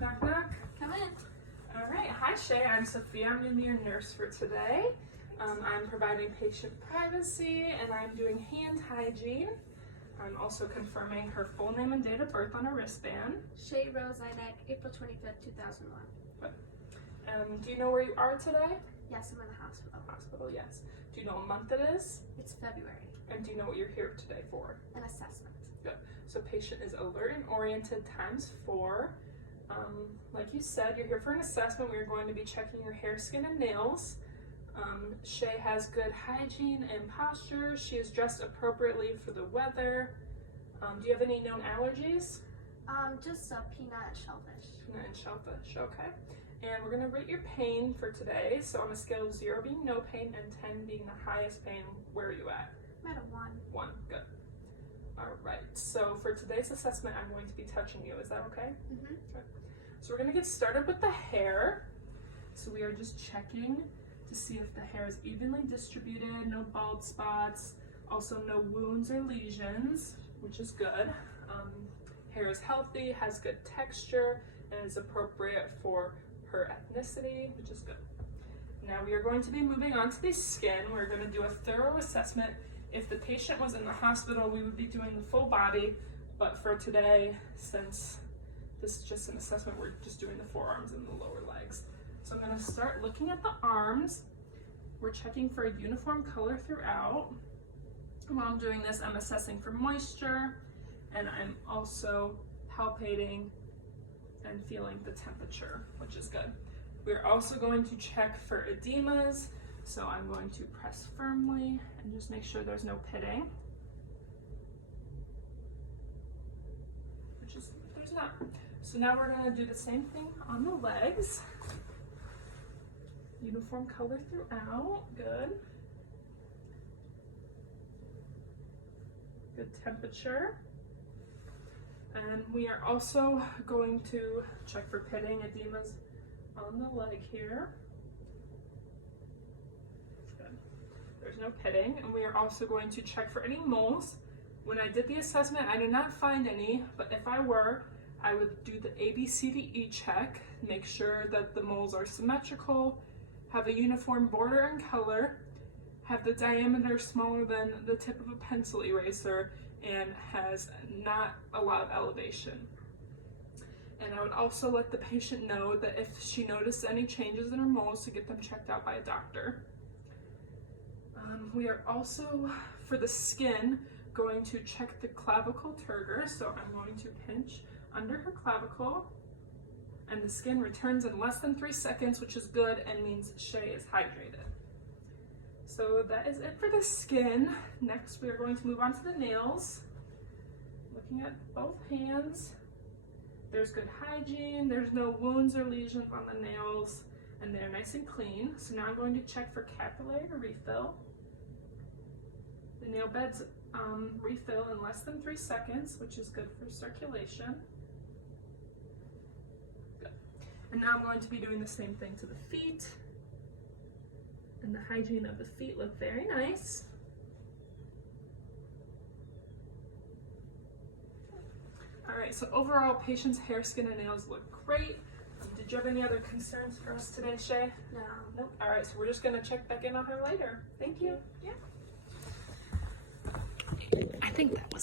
Knock, knock, knock. Come in. All right. Hi, Shay. I'm Sophia. I'm going to be your nurse for today. I'm providing patient privacy, and I'm doing hand hygiene. I'm also confirming her full name and date of birth on a wristband. Shay Rose Inek, April 25th, 2001. Do you know where you are today? Yes, I'm in the hospital. Hospital, yes. Do you know what month it is? It's February. And do you know what you're here today for? An assessment. Good. So patient is alert and oriented ×4. Like you said, you're here for an assessment. We're going to be checking your hair, skin, and nails. Shay has good hygiene and posture. She is dressed appropriately for the weather. Do you have any known allergies? Just peanut and shellfish. Peanut and shellfish, okay. And we're gonna rate your pain for today. So on a scale of 0 being no pain and 10 being the highest pain, where are you at? I'm at a 1. 1, good. All right, so for today's assessment, I'm going to be touching you. Is that okay? Mm-hmm. Okay. So we're gonna get started with the hair. So we are just checking to see if the hair is evenly distributed, no bald spots, also no wounds or lesions, which is good. Hair is healthy, has good texture, and is appropriate for her ethnicity, which is good. Now we are going to be moving on to the skin. We're going to do a thorough assessment. If the patient was in the hospital, we would be doing the full body, but for today, since this is just an assessment, we're just doing the forearms and the lower legs. So I'm going to start looking at the arms. We're checking for a uniform color throughout. While I'm doing this, I'm assessing for moisture, and I'm also palpating and feeling the temperature, which is good. We're also going to check for edemas, so I'm going to press firmly and just make sure there's no pitting, which is, there's not. So now we're going to do the same thing on the legs. Uniform color throughout, good. Good temperature. And we are also going to check for pitting, edemas on the leg here. Good. There's no pitting. And we are also going to check for any moles. When I did the assessment, I did not find any, but if I were, I would do the ABCDE check, make sure that the moles are symmetrical, have a uniform border and color, have the diameter smaller than the tip of a pencil eraser, and has not a lot of elevation. And I would also let the patient know that if she noticed any changes in her moles, to get them checked out by a doctor. We are also, for the skin, going to check the clavicle turgor. So I'm going to pinch under her clavicle, and the skin returns in less than 3 seconds, which is good and means Shay is hydrated. So that is it for the skin. Next, we are going to move on to the nails. Looking at both hands, there's good hygiene, there's no wounds or lesions on the nails, and they're nice and clean. So now I'm going to check for capillary refill. The nail beds refill in less than 3 seconds, which is good for circulation. Good. And now I'm going to be doing the same thing to the feet. And the hygiene of the feet look very nice. All right, so overall, patient's hair, skin, and nails look great. Did you have any other concerns for us today, Shay? No. Nope. All right, so we're just gonna check back in on her later. Thank you. Yeah. I think that was